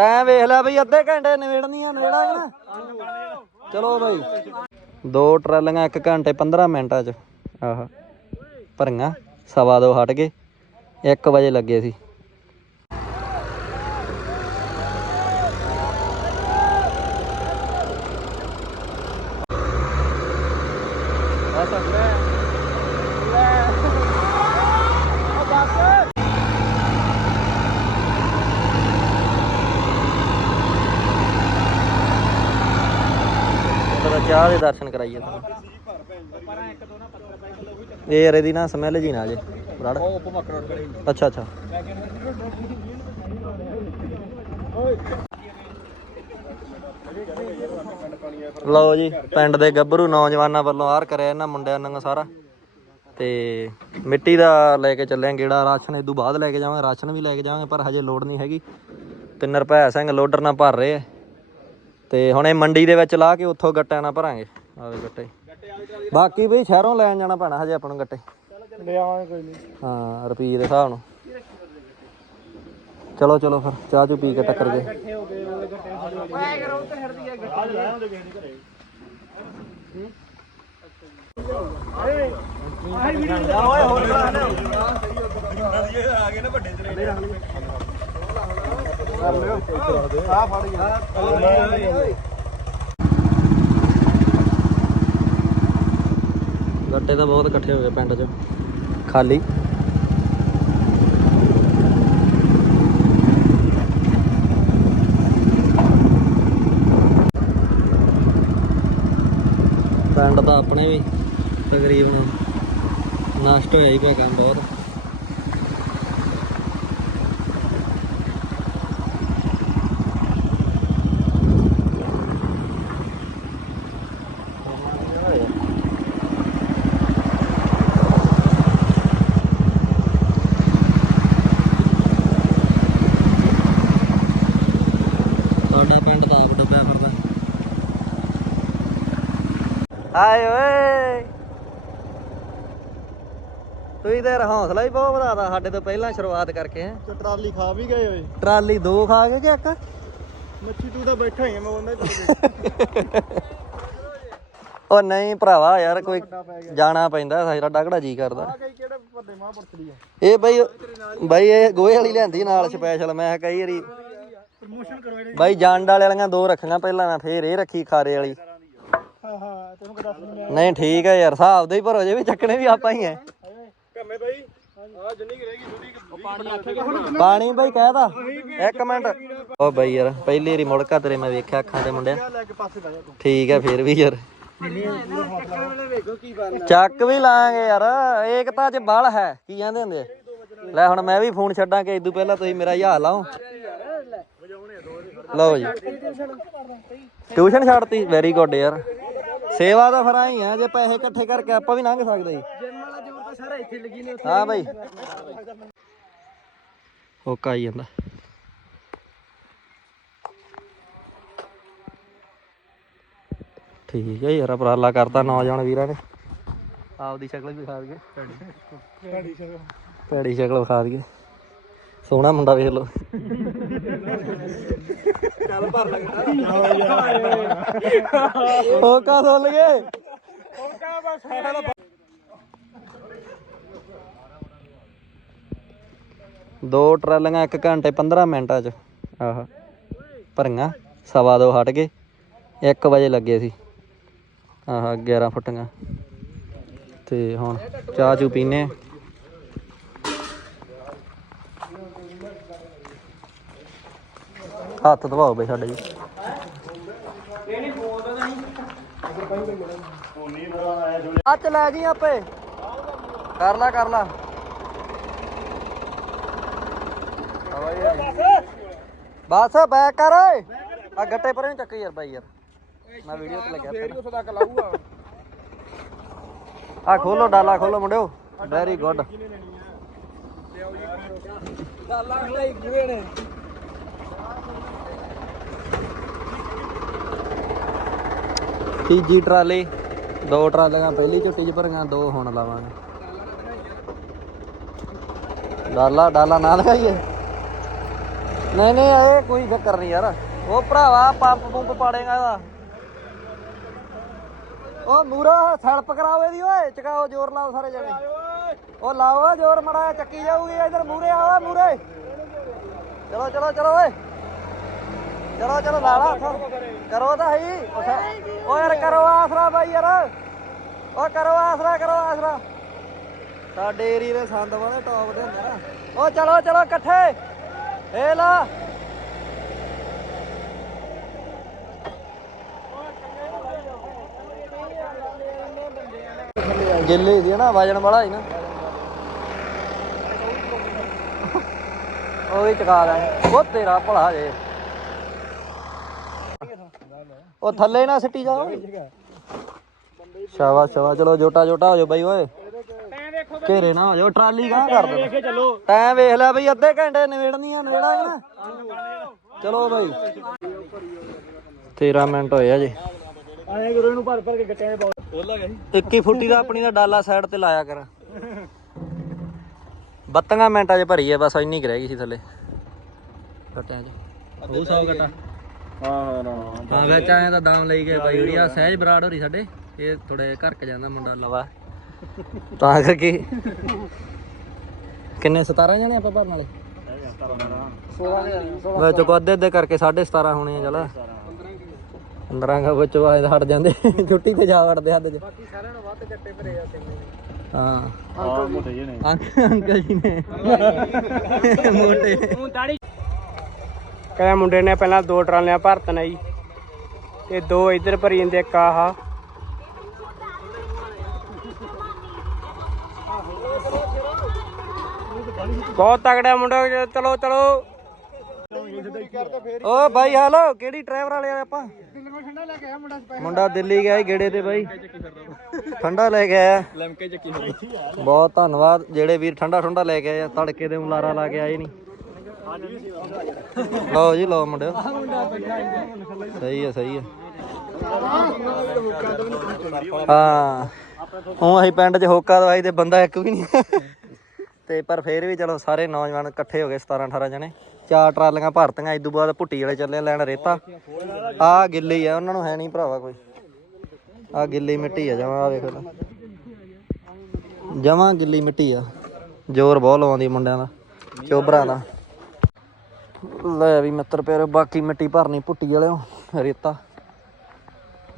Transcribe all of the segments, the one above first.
Time ਵੇਖ ਲਿਆ ਬਈ, ਅੱਧੇ ਘੰਟੇ ਨਵੇੜਨੀਆਂ ਨਵੇੜਾਂਗੇ ਨਾ? ਚਲੋ ਬਈ। ਦੋ ਟਰਾਲੀਆਂ 1 ਘੰਟੇ 15 ਮਿੰਟਾਂ ਚ। ਆਹ, ਭਰੀਆਂ, ਸਵਾ ਦੋ ਹਟ ਗਏ। 1 ਵਜੇ ਲੱਗੇ ਸੀ। ਚਾਹ ਦੇ ਦਰਸ਼ਨ ਕਰਾਈਏ ਤੁਹਾਨੂੰ। ਇਹ ਯਾਰ ਇਹਦੀ ਨਾ ਸਮੈਲ ਜੀ ਨਾ ਜੇ ਰੜ ਅੱਛਾ ਅੱਛਾ। ਲਓ ਜੀ ਪਿੰਡ ਦੇ ਗੱਭਰੂ ਨੌਜਵਾਨਾਂ ਵੱਲੋਂ ਆਰ ਕਰਿਆ ਇਹਨਾਂ ਮੁੰਡਿਆਂ ਨਾਲ ਸਾਰਾ ਤੇ ਮਿੱਟੀ ਦਾ ਲੈ ਕੇ ਚੱਲੇ ਗੇੜਾ ਰਾਸ਼ਨ ਇਦੋਂ ਬਾਅਦ ਲੈ ਕੇ ਜਾਵਾਂਗੇ ਰਾਸ਼ਨ ਵੀ ਲੈ ਕੇ ਜਾਵਾਂਗੇ ਪਰ ਹਜੇ ਲੋਡ ਨਹੀਂ ਹੈਗੀ। ਤਿੰਨ ਰੁਪਏ ਸਿੰਘ ਲੋਡਰ ਨਾਲ ਭਰ ਰਹੇ ਆ। ਤੇ ਹੁਣ ਇਹ ਮੰਡੀ ਦੇ ਵਿੱਚ ਲਾ ਕੇ ਉੱਥੋਂ ਗੱਟਿਆਂ ਨਾਲ ਭਰਾਂਗੇ। ਆਵੇ ਗੱਟੇ। ਬਾਕੀ ਬਈ ਸ਼ਹਿਰੋਂ ਲੈਣ ਜਾਣਾ ਪੈਣਾ ਹਜੇ ਆਪਾਂ ਨੂੰ ਗੱਟੇ। ਲੈ ਆਵਾਂਗੇ ਕੋਈ ਨਹੀਂ। ਹਾਂ ਰੁਪਈਏ ਦੇ ਹਿਸਾਬ ਨਾਲ। ਚਲੋ ਚਲੋ ਫਿਰ ਚਾਹ ਚੂ ਪੀ ਕੇ ਟੱਕਰ ਗਏ। ਇਕੱਠੇ ਹੋ ਗਏ ਉਹਦੇ ਗੱਟੇ ਕਰੋ ਤੇ ਹਰਦੀ ਹੈ ਗੱਟੇ ਲੈ ਆਉਂਦੇ ਕਿਸੇ ਦੇ ਘਰੇ ਆਹ ਵੀਡੀਓ ਓਏ ਹੋਰ ਬਣਾ ਨਾ। ਆ ਗਏ ਨਾ ਵੱਡੇ ਚਲੇ ਕਰ ਲਿਓ ਆ ਫੜ ਗਿਆ ਗੱਟੇ ਤਾਂ ਬਹੁਤ ਇਕੱਠੇ ਹੋ ਗਏ ਪਿੰਡ 'ਚ। ਖਾਲੀ। ਪਿੰਡ ਤਾਂ ਆਪਣੇ ਵੀ ਤਕਰੀਬਨ ਨਸ਼ਟ ਹੋਇਆ ਹੀ ਪਿਆ ਕੰਮ ਬਹੁਤ ਸਾਡਾ ਪਿੰਡ ਤਾਂ ਆਪ ਡੁੱਬਿਆ ਫਿਰਦਾ ਹਾਏ ਓਏ ਤੁਸੀਂ ਤੇ ਹੌਸਲਾ ਹੀ ਬਹੁਤ ਵਧਾਤਾ ਸਾਡੇ ਤੋਂ ਪਹਿਲਾਂ ਸ਼ੁਰੂਆਤ ਕਰਕੇ ਹੈ। ਤੇ ਟਰਾਲੀ ਖਾ ਵੀ ਗਏ ਓਏ। ਟਰਾਲੀ ਦੋ ਖਾ ਗਏ ਕਿ ਇੱਕ? ਮੱਛੀ ਤੂੰ ਤਾਂ ਬੈਠਾ ਹੀ ਆ ਮੈਂ ਹੀ ਉਹ ਨਹੀਂ ਭਰਾਵਾ ਯਾਰ ਕੋਈ ਜਾਣਾ ਪੈਂਦਾ ਸਾਡਾ ਡਾਕੜਾ ਜੀ ਕਰਦਾ। ਆ ਗਈ ਕਿਹੜੇ ਵੱਡੇ ਮਹਾਂਪੁਰਖ ਆ? ਇਹ ਬਈ ਬਈ ਇਹ ਗੋਹੇ ਵਾਲੀ ਲਿਆਂਦੀ ਨਾਲ ਸਪੈਸ਼ਲ ਮੈਂ ਕਿਹਾ ਕਈ ਵਾਰੀ ਪ੍ਰਮੋਸ਼ਨ ਕਰੋ ਇਹਦੇ ਬਾਈ ਜੰਡ ਵਾਲਿਆਂ ਦੋ ਰੱਖੀਆਂ ਪਹਿਲਾਂ ਮੈਂ ਫੇਰ ਇਹ ਰੱਖੀ ਖਾਰੇ ਵਾਲੀ। ਹਾਂ ਹਾਂ ਤੈਨੂੰ ਕਿ ਦੱਸ ਨਹੀਂ ਮੈਂ ਨਹੀਂ ਠੀਕ ਹੈ ਯਾਰ ਹਿਸਾਬ ਦੇ ਹੀ ਭਰੋ ਜੇ ਵੀ ਚੱਕਣੇ ਵੀ ਆਪਾਂ ਹੀ ਐ ਕੰਮੇ ਬਾਈ ਆ ਜਿੰਨੀ ਕਿ ਰਹੇਗੀ ਥੋੜੀ ਪਾਣੀ ਆਖੇਗਾ ਕਹਿਦਾ ਇੱਕ ਮਿੰਟ। ਓ ਬਾਈ ਯਾਰ, ਪਹਿਲੀ ਵਾਰੀ ਮੁੜਕਾ ਤੇਰੇ ਮੈਂ ਵੇਖਿਆ ਅੱਖਾਂ ਦੇ ਮੁੰਡਿਆ। ਠੀਕ ਹੈ, ਫੇਰ ਵੀ ਯਾਰ। ਚੱਕ ਵੀ ਲਾਂਗੇ ਯਾਰ ਏਕਤਾ ਚ ਬਲ ਹੈ? ਕੀ ਕਹਿੰਦੇ ਹੁੰਦੇ ਲੈ ਹੁਣ ਮੈਂ ਵੀ ਫੋਨ ਛੱਡਾਂ ਕਿ ਇਦੋਂ ਪਹਿਲਾਂ ਤੁਸੀਂ ਮੇਰਾ ਹਾਲ ਲਾਓ। ਲਓ ਜੀ। ਟਿਊਸ਼ਨ ਛੱਡਤੀ ਵੈਰੀ ਗੁੱਡ ਯਾਰ। ਸੇਵਾ ਤਾਂ ਫਿਰ ਆਈ ਆ ਜੇ ਪੈਸੇ ਇਕੱਠੇ ਕਰਕੇ ਆਪਾਂ ਵੀ ਲੰਘ ਸਕਦੇ। ਜੀ ਜਿੰਮ ਵਾਲਾ ਜੋਰ ਤਾਂ ਸਾਰਾ ਇੱਥੇ ਲੱਗੀ ਨੇ ਹਾਂ ਬਾਈ। ਉਹ ਕਾਈ ਜਾਂਦਾ। ਠੀਕ ਹੈ ਯਾਰ ਉਪਰਾਲਾ ਕਰਤਾ ਨੌਜਵਾਨ ਵੀਰਾਂ ਨੇ। ਆਪਦੀ ਸ਼ਕਲ ਵੀ ਖਾ ਦਈਏ। ਢਾੜੀ ਸ਼ਗਨ ਭੈੜੀ ਸ਼ਕਲ ਵਿਖਾ ਦਈਏ। ਸੋਹਣਾ ਮੁੰਡਾ ਵੇਖ ਲਓ। ਚੱਲ ਭਰ ਉਹ ਕਾ ਸੁਣ ਲਗੇ ਉਹ ਕਾ ਬਸ ਸਾਡਾ ਤਾਂ ਦੋ ਟਰਾਲੀਆਂ 1 ਘੰਟੇ 15 ਮਿੰਟਾਂ ਚ। ਆਹ। ਭਰੀਆਂ ਸਵਾ ਦੋ ਹਟ ਗਏ। 1 ਵਜੇ ਲੱਗੇ ਸੀ। ਆਹ 11 ਫੁੱਟੀਆਂ। ਤੇ ਹੁਣ ਚਾਹ ਚੂ ਪੀਨੇ ਹੱਥ ਧਵਾਓ ਬਈ ਸਾਡੇ ਜੀ। ਅੱਜ ਲੈ ਜੀ ਆਪੇ। ਕਰ ਲਾ ਕਰ ਲਾ। ਬਸ, ਬੈਕ ਕਰ ਓਏ। ਆ ਗੱਟੇ ਪਰੇ ਨੂੰ ਚੱਕ ਯਾਰ ਬਾਈ ਯਾਰ। ਮੈਂ ਵੀਡੀਓ ਤੇ ਲੱਗਿਆ ਫੇਰ। ਹੀ ਤੱਕ ਲਾਊਗਾ ਆ ਖੋਲੋ ਡਾਲਾ, ਖੋਲੋ ਮੁੰਡਿਓ। ਵੈਰੀ ਗੁੱਡ ਡਾਲਾ ਖਲਾਈ ਗੂਏ ਨੇ। ਤੀਜੀ ਟਰਾਲੀ, ਦੋ ਟਰਾਲੀਆਂ, ਪਹਿਲੀ ਝੁੱਟੀ ਚ ਭਰੀਆਂ, ਦੋ ਹੁਣ ਲਾਵਾਂਗੇ। ਡਾਲਾ ਡਾਲਾ ਨਾ ਲਗਾਈਏ। ਨਹੀਂ ਨਹੀਂ, ਇਹ ਕੋਈ ਚੱਕਰ ਨਹੀਂ ਯਾਰ। ਉਹ ਭਰਾਵਾ, ਪੰਪ ਪੰਪ ਪਾੜੇਗਾ ਇਹਦਾ। ਉਹ ਮੂਰਾ ਸੜਪ ਕਰਾਓ ਇਹਦੀ, ਓਏ। ਚਕਾਓ ਜ਼ੋਰ ਲਾਓ ਸਾਰੇ ਜਣੇ। ਉਹ ਲਾਓ, ਜ਼ੋਰ ਮੜਾ ਚੱਕੀ ਜਾਊਗੀ। ਇਧਰ ਮੂਰੇ ਆਵਾ ਮੂਰੇ ਚਲੋ ਚਲੋ ਚਲੋ, ਓਏ। ਚਲੋ ਚਲੋ, ਲਾ ਲਾ ਕਰੋ ਤਾਂ ਹੀ ਉਹ ਓ ਯਾਰ, ਕਰੋ ਆਸਰਾ ਬਾਈ ਯਾਰ। ਓ ਕਰੋ ਆਸਰਾ ਕਰੋ ਆਸਰਾ। ਸਾਡੇ ਏਰੀਏ ਦੇ ਸੰਦ ਵਾਲੇ ਟੌਪ ਦੇ ਹੁੰਦੇ ਨਾ। ਓ, ਚਲੋ ਚਲੋ, ਇਕੱਠੇ। ਏ ਲਾ। ਗਿੱਲੀ ਸੀ ਨਾ ਵਜਣ ਵਾਲਾ ਸੀ ਨਾ। ਉਹ ਵੀ ਚਕਾ ਦਾਂਗੇ ਉਹ ਤੇਰਾ ਭਲਾ ਜੇ। ਉਹ ਥੱਲੇ ਨਾ ਸਿੱਟੀ ਜਾ ਸ਼ਾਬਾਸ਼ ਸ਼ਾਬਾਸ਼। ਚਲੋ ਜੋਟਾ ਜੋਟਾ ਹੋ ਜਾਓ ਬਾਈ ਓਏ। ਘੇਰੇ ਨਾ ਹੋ ਜਾਓ ਟਰਾਲੀ ਕਾ ਕਰ ਦੇ ਟਾਈਮ ਵੇਖ ਲੈ ਬਈ ਅੱਧੇ ਘੰਟੇ ਨਵੇੜਨੀ ਆ ਨਵੇੜਾਂਗੇ ਨਾ। ਚਲੋ ਬਾਈ। 13 ਮਿੰਟ ਹੋਏ ਆ ਜੀ ਆਏ ਗੁਰੂ ਨੂੰ ਭਰ ਭਰ ਕੇ ਗੱਟਿਆਂ ਦੇ ਬਹੁਤ ਉਹਲਾ ਗਿਆ ਸੀ 21 ਫੁੱਟੀ ਦਾ ਆਪਣੀ ਦਾ ਡਾਲਾ ਸਾਈਡ ਤੇ ਲਾਇਆ ਕਰ। 32 ਮਿੰਟਾਂ 'ਚ ਭਰੀ ਐ ਬਸ ਇੰਨੀ ਕੁ ਰਹਿ ਗਈ ਸੀ ਥੱਲੇ। ਕੱਟਿਆਂ 'ਚ। ਉਹ ਸੌ ਕੱਟਾ ਹਾਂ ਹਾਂ ਹਾਂ ਵਿੱਚ ਆਏ ਤਾਂ ਦਾਮ ਲਈ ਗਏ ਬਾਈ ਜਿਹੜੀ ਆ ਸਹਿਜ ਬਰਾੜ ਹੋਰੀ ਸਾਡੇ। ਇਹ ਥੋੜੇ ਘਰ ਕ ਜਾਂਦਾ ਮੁੰਡਾ ਲਵਾ ਤਾਂ ਕਰਕੇ। ਕਿੰਨੇ 17 ਜਣੇ ਆਪਾਂ ਭਰਨ ਵਾਲੇ? ਵਿੱਚ ਕੋ ਅੱਧੇ ਅੱਧੇ ਕਰਕੇ 17.5 ਹੋਣੇ ਆ ਚਲ। 15 ਕਾ ਵਿੱਚ ਵਾਏ ਹਟ ਜਾਂਦੇ। ਛੁੱਟੀ ਤੇ ਜਾ ਵੜਦੇ ਹੱਦ 'ਚ। ਬਾਕੀ ਸਾਰਿਆਂ ਨੂੰ ਵੱਧ ਕੱਟੇ ਭਰੇ ਆ ਹਾਂ। ਹਾਂ ਮੋਟੇ ਜਿਹੇ ਨੇ। ਅੰਕ- ਅੰਕਲ ਜੀ ਨੇ। ਮੋਟੇ। ਕਹਿੰਦਾ ਮੁੰਡੇ ਨੇ ਪਹਿਲਾਂ ਦੋ ਟਰਾਲੀਆਂ ਭਰਤਨ ਜੀ। ਤੇ ਦੋ ਇੱਧਰ ਭਰੀ ਜਾਂਦੇ ਇੱਕ ਆਹ। ਬਹੁਤ ਤਗੜਾ ਮੁੰਡਾ ਚਲੋ ਚਲੋ। ਓ ਬਾਈ ਹਾਲੋ ਕਿਹੜੀ ਡਰਾਈਵਰ ਵਾਲੇ ਆ ਆਪਾਂ? ਮੁੰਡਾ ਦਿੱਲੀ ਗਿਆ ਸੀ ਗੇੜੇ ਤੇ ਬਾਈ। ਠੰਡਾ ਲੈ ਕੇ ਆਇਆ। ਲਮਕੇ ਚੱਕੀ ਬਹੁਤ ਧੰਨਵਾਦ ਜਿਹੜੇ ਵੀਰ ਠੰਡਾ ਠੰਡਾ ਲੈ ਕੇ ਆਏ ਆ ਤੜਕੇ ਦੇ ਉਲਾਰਾ ਲਾ ਕੇ ਆਏ ਨਹੀਂ ਲਓ ਜੀ, ਲਓ ਮੁੰਡਿਓ। ਸਹੀ ਹੈ ਸਹੀ ਹੈ ਹਾਂ ਹੁਣ ਅਸੀਂ ਪਿੰਡ 'ਚ ਹੋਕਾ ਦਵਾਈ ਤੇ ਬੰਦਾ ਇੱਕ ਵੀ ਨਹੀਂ। ਤੇ ਪਰ ਫੇਰ ਵੀ ਚਲੋ ਸਾਰੇ ਨੌਜਵਾਨ ਇਕੱਠੇ ਹੋ ਗਏ 17 18 ਜਣੇ। ਚਾਰ ਟਰਾਲੀਆਂ ਭਰਤੀਆਂ, ਇਸ ਤੋਂ ਬਾਅਦ ਭੁੱਟੀ ਵਾਲੇ ਚੱਲੇ ਲੈਣ ਰੇਤਾ। ਆ ਗਿੱਲੀ ਆ, ਉਹਨਾਂ ਨੂੰ ਹੈ ਨਹੀਂ ਭਰਾਵਾ ਕੋਈ। ਆ ਗਿੱਲੀ ਮਿੱਟੀ ਆ, ਜਮਾ ਆ ਵੇਖ ਲੈ ਜਮਾ ਗਿੱਲੀ ਮਿੱਟੀ ਆ। ਜ਼ੋਰ ਬਹੁਤ ਲਵਾਉਂਦੀ ਮੁੰਡਿਆਂ ਦਾ, ਚੋਬਰਾਂ ਦਾ। ਲੈ ਵੀ ਮਿੱਤਰ ਪਿਆਰੇ ਬਾਕੀ ਮਿੱਟੀ ਭਰਨੀ ਭੁੱਟੀ ਵਾਲਿਓ ਰੇਤਾ।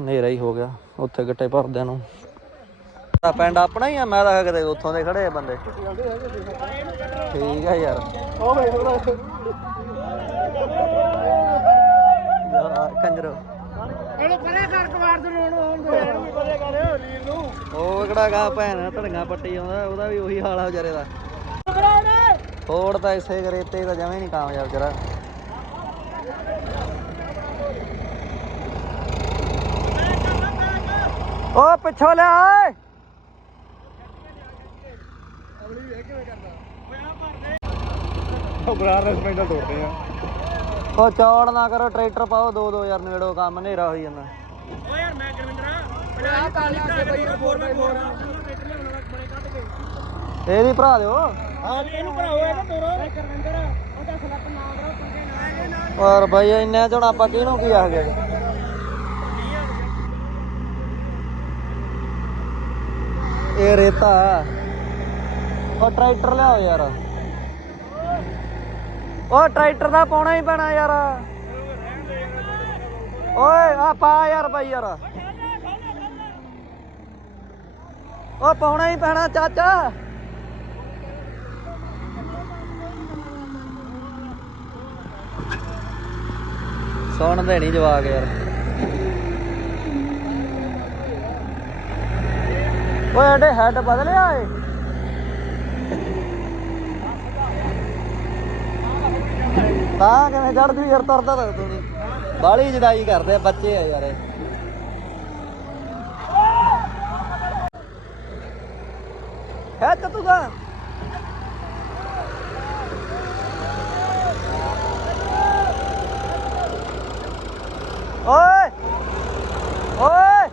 ਹਨੇਰਾ ਹੀ ਹੋ ਗਿਆ ਉੱਥੇ ਗੱਟੇ ਭਰਦਿਆਂ ਨੂੰ। ਆ ਪਿੰਡ ਆਪਣਾ ਹੀ ਆ ਮੈਂ ਤਾਂ ਕਿਤੇ ਉੱਥੋਂ ਦੇ ਖੜੇ ਆ ਬੰਦੇ। ਠੀਕ ਆ ਯਾਰ। ਯਾਰ, ਕੰਜਰੋ। ਇਹਨੂੰ ਪਰੇ ਕਰ ਕਵਾਰ ਦੇ ਰੋਣ ਹੁੰਦੇ ਇਹਨੂੰ ਵੀ ਪਰੇ ਕਰ ਲੀਰ ਨੂੰ। ਉਹ ਕਿਹੜਾ ਗਾ ਭੈਣ ਧੜੀਆਂ ਪੱਟੀ ਆਉਂਦਾ ਉਹਦਾ ਵੀ ਉਹੀ ਹਾਲ ਆ ਵਿਚਾਰੇ ਦਾ। ਹੋਰ ਤਾਂ ਇਸੇ ਰੇਤੇ ਤਾਂ ਜਮੇ ਨਹੀਂ ਕਾਮਯਾਬ ਜਰਾ। ਓ ਪਿੱਛੋਂ ਲਿਆ ਓਏ! ਉਹ ਬਰਾਰ ਨੇ ਸਪੈਂਡਲ ਤੋੜਦੇ ਆ। ਓ ਚੌੜ ਨਾ ਕਰੋ ਟਰੈਕਟਰ ਪਾਓ ਦੋ ਦੋ ਯਾਰ ਨੇੜੋ ਕੰਮ ਹਨੇਰਾ ਹੋਈ ਜਾਂਦਾ। ਓ ਯਾਰ ਮੈਂ ਗੁਰਵਿੰਦਰਾ ਆ। ਕਾਲੀ ਕੇ ਬਈ 4x4 ਬੜੇ ਕੱਢ ਕੇ। ਇਹ ਵੀ ਭਰਾ ਦਿਓ। ਹਾਂ ਇਹਨੂੰ ਭਰਾਓ ਇਹਦਾ ਤੋਰੋ ਗੁਰਵਿੰਦਰ ਉਹਦਾ ਸਲੱਪ ਨਾ ਕਰੋ ਪੰਗੇ ਨਾ ਇਹਦੇ ਨਾਲ ਇੰਨੇ ਚੋਂ ਆਪਾਂ ਕਿਹਨੂੰ ਕੀ ਆ? ਗਿਆ ਇਹ ਰੇਤਾ ਉਹ ਟਰੈਕਟਰ ਲਿਆਓ ਯਾਰ। ਉਹ ਟਰੈਕਟਰ ਦਾ ਪਾਉਣਾ ਹੀ ਪੈਣਾ ਯਾਰ। ਓਏ, ਆ ਪਾ ਯਾਰ ਬਾਈ ਯਾਰ। ਉਹ ਪਾਉਣਾ ਹੀ ਪੈਣਾ ਚਾਚਾ। ਸੁਣਦੇ ਨਹੀਂ ਜਵਾਕ ਯਾਰ। ਓਏ, ਐਡੇ ਹੈਡ ਬਦਲਿਆ ਏ ਤਾਂ ਕਿਵੇਂ ਚੜਦੀ ਯਾਰ, ਤੁਰਦਾ ਤਾਂ ਤੂੰ ਬਾਲੀ ਜਦਾਈ ਕਰਦੇ ਆ ਬੱਚੇ ਆ ਯਾਰ ਇਹ। ਖਿੱਚ ਤੂੰ ਗਾ ਓਏ! ਓਏ!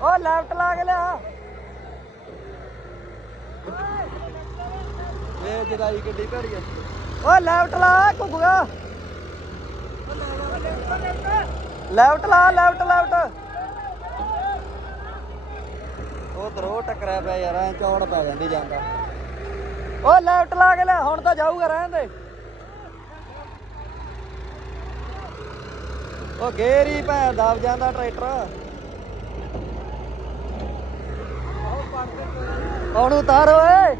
ਓ ਲੈਫਟ ਲਾ ਕੇ ਲਿਆ। ਇਹ ਜਦਾਈ ਗੱਡੀ ਭੜੀ ਆ। ਓਏ ਲੈਫਟ ਲਾ ਘੁੱਗੂਗਾ ਲੈਫਟ ਲਾ ਲੈਫਟ ਲੈਫਟ ਉਹ ਦਰੋ ਟਕਰਿਆ ਪਿਆ ਯਾਰ ਐ ਚੌੜ ਪੈ ਜਾਂਦੀ ਜਾਂਦਾ। ਓ ਲੈਫਟ ਲਾ ਕੇ ਲੈ ਹੁਣ ਤਾਂ ਜਾਊਗਾ ਰਹਿਣ ਦੇ। ਉਹ ਗੇਰੀ ਭੈਣ ਦਬ ਜਾਂਦਾ ਟਰੈਕਟਰ। ਹੁਣ ਉਤਾਰ ਓਏ?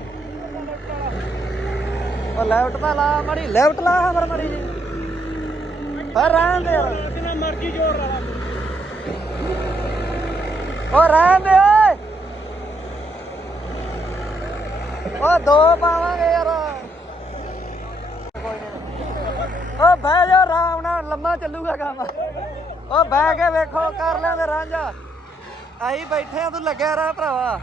ਉਹ ਲੈਫਟ ਤਾਂ ਲਾ ਮੜੀ, ਲੈਫਟ ਲਾ ਹਮਰ ਮੜੀ ਜੀ। ਪਰ ਰਹਿਣ ਦੇ ਯਾਰ। ਜਿੰਨਾ ਮਰਜ਼ੀ ਜੋਰ ਲਾ ਲਾ ਰਹਿਣ ਦੇ ਓਏ। ਓ ਦੋ ਪਾਵਾਂਗੇ ਯਾਰ। ਉਹ ਬਹਿ ਜਾ ਆਰਾਮ ਨਾਲ। ਲੰਮਾ ਚੱਲੂਗਾ ਕੰਮ। ਓ ਬਹਿ ਕੇ ਵੇਖੋ ਕਰ ਲੈਂਦੇ ਰਾਂਝਾ। ਆਈ ਬੈਠੇ ਆ ਤੂੰ ਲੱਗਿਆ ਰਹਿ ਭਰਾਵਾ।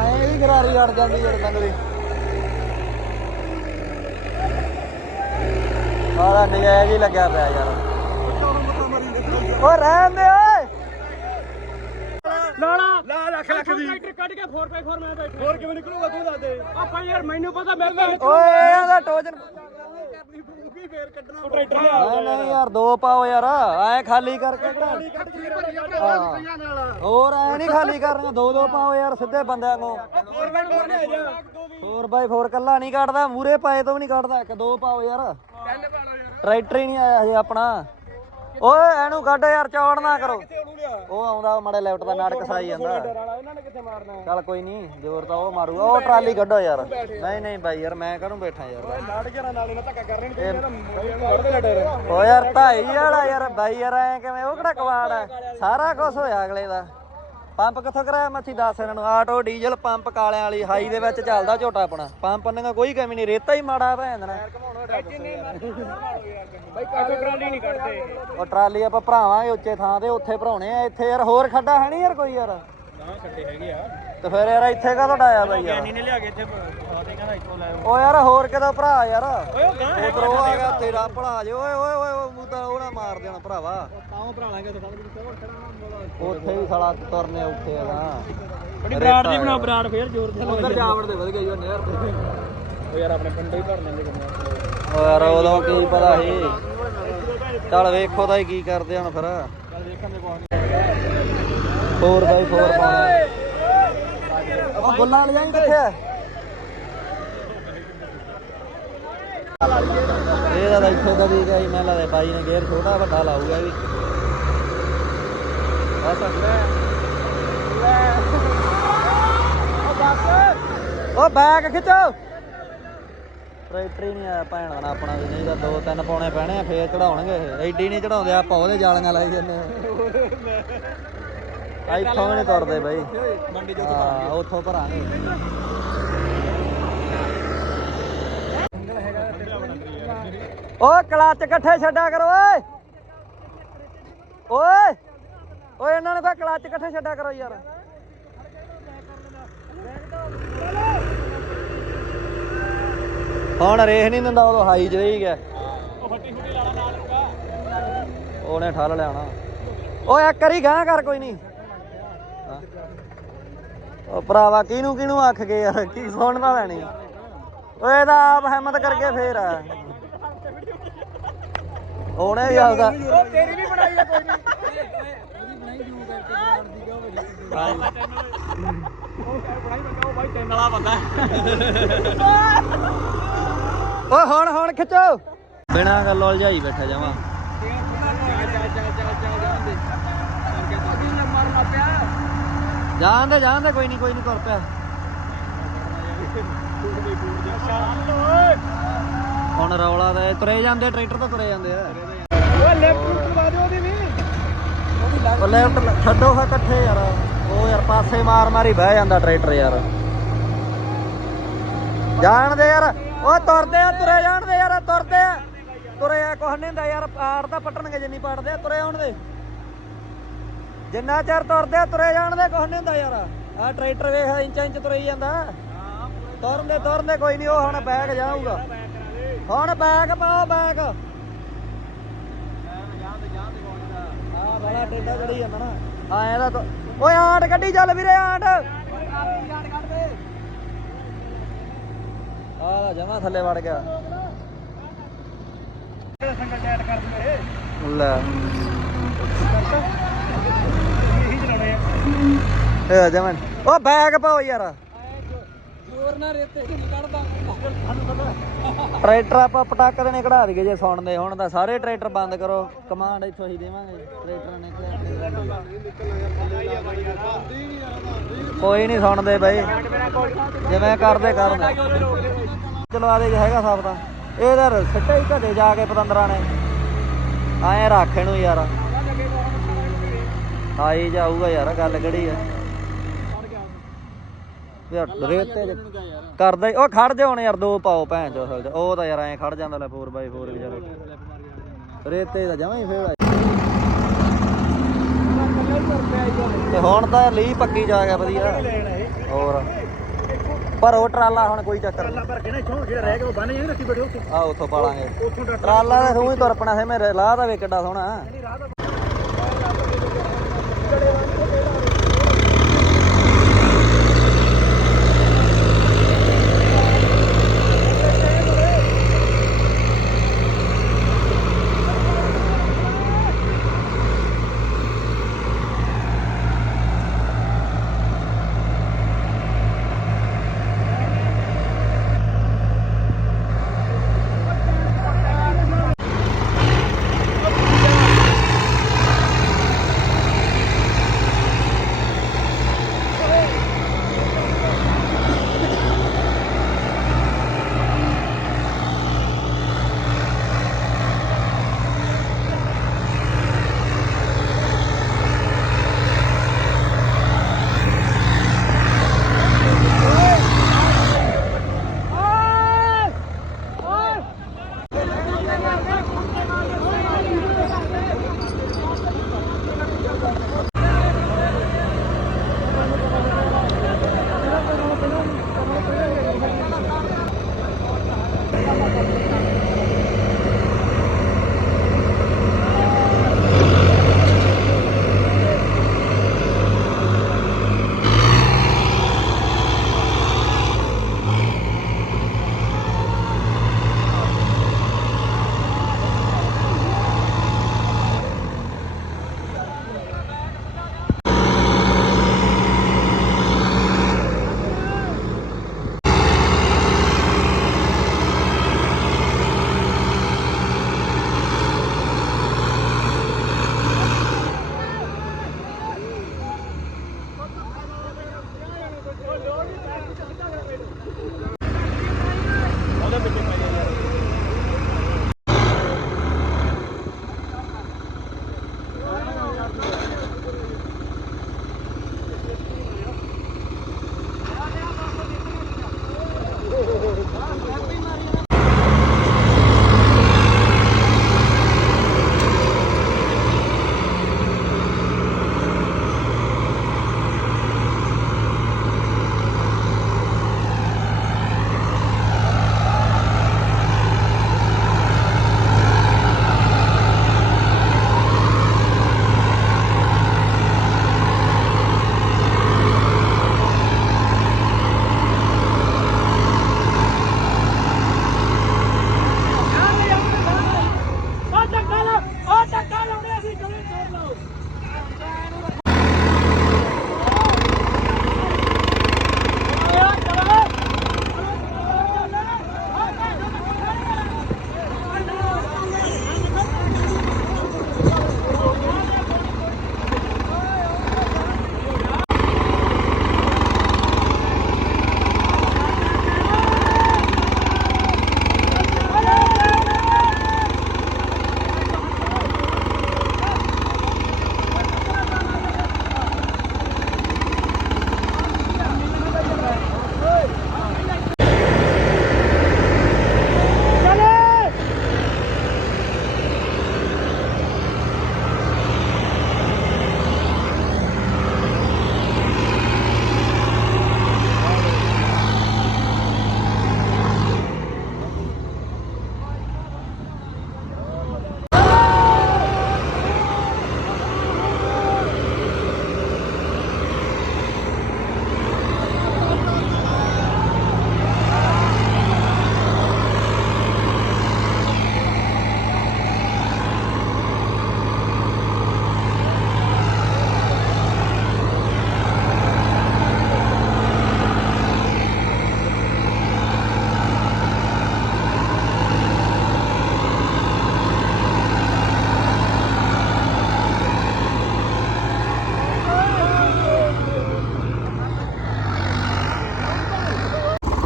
ਆਏ ਵੀ ਗਰਾਰੀ ਅੜ ਜਾਂਦੀ ਯਾਰ ਮੈਨੂੰ ਵੀ ਸਾਰਾ ਨਜਾਇਜ਼ ਹੀ ਲੱਗਿਆ ਪਿਆ ਯਾਰ। ਓ ਰਹਿਣ ਦੇ ਓਏ। ਲਾਲਾ ਲੱਖ ਲੱਖ ਦੀ। ਟਰੈਕਟਰ ਕੱਢ ਕੇ 4x4 ਮੈਂ ਬੈਠਾ। ਹੋਰ ਕਿਵੇਂ ਨਿਕਲੂਗਾ ਤੂੰ ਦੱਸ ਦੇ। ਆ ਭਾਈ ਯਾਰ ਮੈਨੂੰ ਪਤਾ ਮੈਂ ਓਏ ਇਹਦਾ ਟੋਜਨ ਟਰੈਕਟਰ ਨਹੀਂ ਨਹੀਂ ਯਾਰ ਦੋ ਪਾਓ ਯਾਰ। ਐ ਖਾਲੀ ਕਰਕੇ। ਹੋਰ ਐ ਨਹੀਂ ਖਾਲੀ ਕਰਨਾ। ਦੋ ਦੋ ਪਾਓ ਯਾਰ ਸਿੱਧੇ ਬੰਦਿਆਂ ਨੂੰ। 4x4 ਨੇ ਜਾ। 4x4 ਕੱਲਾ ਨਹੀਂ ਕੱਢਦਾ ਮੂਰੇ ਪਾਏ ਤੋਂ ਵੀ ਨਹੀਂ ਕੱਢਦਾ। ਇੱਕ ਦੋ ਪਾਓ ਯਾਰ। ਟਰੈਕਟਰ ਹੀ ਨਹੀਂ ਆਇਆ ਹਜੇ ਆਪਣਾ। ਓਏ ਇਹਨੂੰ ਕੱਢ ਯਾਰ ਚੌੜ ਨਾ ਕਰੋ। ਉਹ ਆਉਂਦਾ ਮੜੇ ਲੈਫਟ ਦਾ ਨਾਟਕ ਸਾਈ ਜਾਂਦਾ। ਇਹਨਾਂ ਨੇ ਕਿੱਥੇ ਮਾਰਨਾ ਚੱਲ ਕੋਈ ਨਹੀਂ ਜ਼ੋਰ ਤਾਂ ਉਹ ਮਾਰੂਗਾ। ਉਹ ਟਰਾਲੀ ਕੱਢੋ ਯਾਰ। ਨਹੀਂ ਨਹੀਂ ਬਾਈ ਯਾਰ ਮੈਂ ਕਾਹਨੂੰ ਬੈਠਾ ਯਾਰ? ਲਾੜ ਜਰਾ ਨਾਲੇ ਧੱਕਾ ਕਰ ਰਹੇ ਨੇ ਜਿਹੜਾ ਵੜਦੇ ਨਾ ਡਰ। ਓ ਯਾਰ ਢਾਈ ਵਾਲਾ ਯਾਰ ਬਾਈ ਯਾਰ ਐ ਕਿਵੇਂ ਉਹ ਕਿਹੜਾ ਕਵਾੜ ਆ? ਸਾਰਾ ਕੁਝ ਹੋਇਆ ਅਗਲੇ ਦਾ। ਪੰਪ ਕਿੱਥੋਂ ਕਰਾਇਆ ਮੱਛੀ ਦੱਸ ਇਹਨਾਂ ਨੂੰ? ਆਟੋ, ਡੀਜ਼ਲ ਪੰਪ ਕਾਲਿਆਂ ਵਾਲੀ ਹਾਈ ਦੇ ਵਿੱਚ ਚੱਲਦਾ ਝੋਟਾ ਆਪਣਾ। ਪੰਪ ਨੇ ਕੋਈ ਕਮੀ ਨਹੀਂ, ਰੇਤਾ ਹੀ ਮਾੜਾ ਭੈਣ ਨਾ। ਬਾਈ ਕਾਟੋ ਟਰਾਲੀ ਨਹੀਂ ਕੱਢਦੇ ਉਹ ਟਰਾਲੀ ਆਪਾਂ ਭਰਾਵਾਂਗੇ ਉੱਚੇ ਥਾਂ ਤੇ, ਉੱਥੇ ਭਰਾਉਣੇ ਆ। ਇੱਥੇ ਯਾਰ ਹੋਰ ਖੱਡਾ ਹੈ ਨਹੀਂ ਯਾਰ ਕੋਈ ਯਾਰ। ਨਾ ਹੈਗੇ ਆ। ਤੇ ਫਿਰ ਯਾਰ ਇੱਥੇ ਕਾ ਡਾਇਆ ਬਾਈ ਯਾਰ? ਨੇ ਲਿਆ ਕੇ ਇੱਥੇ ਆਤੇ ਕਹਿੰਦਾ ਇੱਥੋਂ ਲੈ ਓ ਯਾਰ ਹੋਰ ਕਿਦਾ ਭਰਾ ਯਾਰ? ਓਏ ਉਹ ਗਾਂ ਉਧਰ ਉਹ ਆ ਗਿਆ ਤੇਰਾ ਭਰਾ ਜੇ। ਓਏ ਓਏ ਓਏ ਉਹ ਮੁੱਦਾ ਉਹ ਨਾ ਮਾਰ ਦੇਣਾ ਭਰਾਵਾ। ਤਾਉ ਭਰਾ ਲਾਂਗੇ ਤਾਂ ਉੱਥੇ ਵੀ ਸਾਲਾ ਤੁਰਨੇ ਉੱਥੇ ਹੈਗਾ ਬੜੀ ਬਰਾੜ ਦੀ ਬਣਾ ਬਰਾੜ ਫੇਰ ਜ਼ੋਰ ਦੇ ਉਧਰ ਜਾਵੜ ਦੇ ਵਧ ਗਈ ਉਹ ਨਹਿਰ ਤੇ। ਉਹ ਯਾਰ ਆਪਣੇ ਪਿੰਡੇ ਹੀ ਭਰ ਲੈਂਦੇ ਕੰਮ ਓ ਯਾਰ ਉਦੋਂ ਕੀ ਪਤਾ ਸੀ? ਚੱਲ ਵੇਖੋ ਤਾਂ ਕੀ ਕਰਦੇ ਹੁਣ ਫਿਰ। ਚੱਲ ਦੇ ਬਹੁਤ 4x4 ਪਾਉਣਾ ਉਹ ਗੁੱਲਾਂ ਲੈ ਜਾਈਂ ਕਿੱਥੇ ਆ? ਇਹਦਾ ਤਾਂ ਇੱਥੇ ਦਾ ਵੀ ਗਈ ਮੈਂ ਲੱਗਦਾ ਬਾਈ ਨੇ ਗੇਅਰ ਛੋਟਾ ਵੱਡਾ ਲਾਊਗਾ ਵੀ। ਬਸ। ਲੈ ਉਹ ਬੈਗ ਖਿੱਚੋ। ਟਰੈਕਟਰ ਹੀ ਨਹੀਂ ਆਇਆ ਭੈਣ ਦਾ ਆਪਣਾ ਵੀ ਨਹੀਂ ਤਾਂ ਦੋ ਤਿੰਨ ਪਾਉਣੇ ਪੈਣੇ ਆ ਫੇਰ ਚੜਾਉਣਗੇ ਐਡੀ ਨਹੀਂ ਚੜਾਉਂਦੇ ਆਪਾਂ ਉਹਦੇ ਜਾਲੀਆਂ ਲਾਈ ਜਾਂਦੇ ਆ। ਇੱਥੋਂ ਵੀ ਨਹੀਂ ਤੁਰਦੇ ਬਈ। ਮੰਡੀ ਹਾਂ ਉੱਥੋਂ ਭਰਾਂਗੇ ਓਏ ਕਲੱਚ ਇਕੱਠੇ ਛੱਡਿਆ ਕਰੋ ਓਏ। ਓਏ ਓਏ ਇਹਨਾਂ ਨੂੰ ਕਹ ਕਲੱਚ ਇਕੱਠੇ ਛੱਡਿਆ ਕਰੋ ਯਾਰ। ਹੁਣ ਰੇਖ ਨਹੀਂ ਦਿੰਦਾ ਉਦੋਂ ਹਾਈ ਚ ਰਹੀ ਗਿਆ। ਉਹ ਫੱਟੀ ਫੁੱਟੀ ਲਾਣਾ ਨਾਲ ਰੁਕਾ ਉਹਨੇ ਠੱਲ ਲਿਆਉਣਾ ਓਏ ਇੱਕ ਵਾਰੀ ਗਾਂ ਕਰ ਕੋਈ ਨਹੀਂ। ਹਾਂ। ਉਹ ਭਰਾਵਾ ਕਿਹਨੂੰ ਕਿਹਨੂੰ ਆਖ ਗਏ ਯਾਰ? ਕੀ ਸੁਣਦਾ ਲੈਣੀ ਓਏ ਇਹਦਾ ਆਪ ਹਿੰਮਤ ਕਰਕੇ ਫੇਰ ਆ। ਉਹਨੇ ਵੀ ਆਪਦਾ ਉਹ ਤੇਰੀ ਵੀ ਬਣਾਈ ਆ ਕੋਈ ਨਹੀਂ। ਉਹ ਬਾਈ ਤਿੰਨ ਵਾਲਾ ਬੰਦਾ ਓਏ ਹੁਣ ਹੁਣ ਖਿੱਚੋ। ਬਿਨਾ ਗੱਲ ਉਲਝਾਈ ਬੈਠਾ ਜਾਵਾਂ। ਜਾਣ ਦੇ ਜਾਣ ਦੇ ਕੋਈ ਨਹੀਂ ਕੋਈ ਨਹੀਂ ਤੁਰ ਪਿਆ। ਹੁਣ ਰੌਲਾ ਦਾ ਤੁਰੇ ਜਾਂਦੇ ਟਰੈਕਟਰ ਤਾਂ ਤੁਰੇ ਜਾਂਦੇ ਆ। ਓਏ ਲੈਫਟ ਨੂੰ ਲਾ ਦਿਓ ਉਹਦੀ ਵੀ। ਉਹ ਲੈਫਟ ਛੱਡੋ ਫਾ ਇਕੱਠੇ ਯਾਰ। ਉਹ ਯਾਰ ਪਾਸੇ ਮਾਰ ਮਾਰੀ ਬਹਿ ਜਾਂਦਾ ਟਰੈਕਟਰ ਯਾਰ। ਜਾਣ ਦੇ ਯਾਰ ਉਹ ਤੁਰਦੇ ਆ ਤੁਰੇ ਜਾਣ ਦੇ ਯਾਰ ਤੁਰਦੇ ਆ। ਤੁਰੇ ਆ ਕੁਛ ਨਹੀਂ ਹੁੰਦਾ ਯਾਰ ਪਾੜ ਤਾਂ ਪੱਟਣਗੇ ਜਿੰਨੀ ਪਾੜਦੇ ਆ ਤੁਰੇ ਆਉਣ ਦੇ। ਜਿੰਨਾ ਚਿਰ ਤੁਰਦੇ ਤੁਰੇ ਜਾਣ ਕੁਝ ਨਹੀਂ ਹੁੰਦਾ ਯਾਰ। ਆ ਟਰੈਕਟਰ ਵੇਖ ਇੰਚਾਂ ਇੰਚ ਤੁਰੇ ਜਾਂਦਾ। ਤੁਰਨੇ ਤੁਰਨੇ ਕੋਈ ਨਹੀਂ ਉਹ ਹੁਣ ਬੈਗ ਜਾਊਗਾ। ਹੁਣ ਬੈਗ ਪਾਓ ਬੈਗ ਆ ਕੱਢੀ ਚੱਲ ਵੀਰੇ, ਆਂਟ। ਆ ਜਮਾ ਥੱਲੇ ਵੜ ਗਿਆ। ਲੈ। ਚਲਾਉਣੇ ਆ ਇਹ ਜਮਨ ਉਹ ਬੈਗ ਪਾਓ ਯਾਰ। ਜ਼ੋਰ ਨਾਲ ਰੇਤੇ ਨਹੀਂ ਕੱਢਦਾ ਸਾਨੂੰ ਪਤਾ ਟਰੈਕਟਰ ਆਪਾਂ ਪਟਾਕ ਦੇ ਨੇ ਕਢਾ ਦਈਏ ਜੇ ਸੁਣਦੇ ਹੁਣ ਤਾਂ ਸਾਰੇ ਟਰੈਕਟਰ ਬੰਦ ਕਰੋ। ਕਮਾਂਡ ਇੱਥੋਂ ਹੀ ਦੇਵਾਂਗੇ। ਟਰੈਕਟਰ ਨੇ ਕੋਈ ਨਹੀਂ ਸੁਣਦੇ ਬਈ। ਜਿਵੇਂ ਕਰਦੇ ਕਰਨ। ਚਲੋ ਆਦੇ ਹੈਗਾ ਸਾਫ਼ ਤਾਂ ਇਹਦਾ ਸਿੱਟਾ ਹੀ ਘਦੇ ਜਾ ਕੇ ਪਤੰਦਰਾਂ ਨੇ। ਆਏ ਰੱਖ ਇਹਨੂੰ ਯਾਰ। ਆਈ ਜਾਊਗਾ ਯਾਰ ਗੱਲ ਕਿਹੜੀ ਆ? ਯਾਰ ਰੇਤੇ ਕਰਦਾ ਹੀ- ਉਹ ਖੜ ਜਾ ਹੁਣ ਯਾਰ ਦੋ ਪਾਓ ਭੈਣ ਚੋ ਚ। ਉਹ ਤਾਂ ਯਾਰ ਐਂ ਖੜ ਜਾਂਦਾ ਲੈ 4x4 ਵਿਚਾਰੇ ਰੇਤੇ ਦਾ ਜਮਾਂ ਹੀ ਫੇੜਾ ਤੇ ਹੁਣ ਤਾਂ ਲੀ ਪੱਕੀ ਜਾ ਗਿਆ ਵਧੀਆ। ਹੋਰ। ਪਰ ਉਹ ਟਰਾਲਾ ਹੁਣ ਕੋਈ ਚੱਕਰ ਨਹੀਂ। ਪਰ ਕਿਹਨੇ ਚੋਂ ਜਿਹੜਾ ਰਹਿ ਗਿਆ ਉਹ ਬੰਨ ਜਾਂਗੇ ਰੱਖੀ ਬੈਠੋ ਉੱਥੇ। ਆ ਉੱਥੋਂ ਪਾਲਾਂਗੇ। ਉੱਥੋਂ ਟਰਾਲਾ ਦਾ ਸੂਹ ਹੀ ਤੁਰਪਣਾ ਸੀ ਮੇਰੇ ਲਾਹ ਦਾ ਵੇ ਕਿੱਡਾ ਸੋਹਣਾ।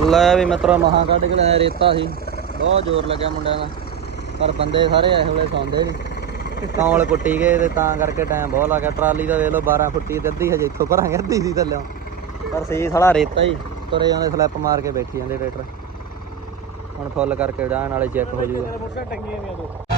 ਲੈ ਵੀ ਮਿੱਤਰੋ, ਮਹਾ ਕੱਢ ਕੇ ਲਿਆ ਰੇਤਾ ਸੀ। ਬਹੁਤ ਜ਼ੋਰ ਲੱਗਿਆ ਮੁੰਡਿਆਂ ਦਾ। ਪਰ ਬੰਦੇ ਸਾਰੇ ਇਸ ਵੇਲੇ ਸੌਂਦੇ ਨਹੀਂ ਕੌਲ ਕੁੱਟੀ ਗਏ ਤੇ ਤਾਂ ਕਰਕੇ ਟਾਈਮ ਬਹੁਤ ਲੱਗ ਗਿਆ। ਟਰਾਲੀ ਦਾ ਵੇਖ ਲਓ 12 ਫੁੱਟੀ ਤੇ ਅੱਧੀ ਹਜੇ ਇੱਥੋਂ ਭਰਾਂਗੇ, ਅੱਧੀ ਸੀ ਥੱਲੇ ਪਰ ਸੀ ਸਾਲਾ ਰੇਤਾ ਹੀ। ਤੁਰੇ ਜਾਂਦੇ ਸਲੈਪ ਮਾਰ ਕੇ ਬੈਠੀ ਜਾਂਦੇ ਟਰੈਕਟਰ ਹੁਣ ਫੁੱਲ ਕਰਕੇ ਜਾਣ ਵਾਲੇ ਚੈੱਕ ਹੋ ਜੂਗਾ।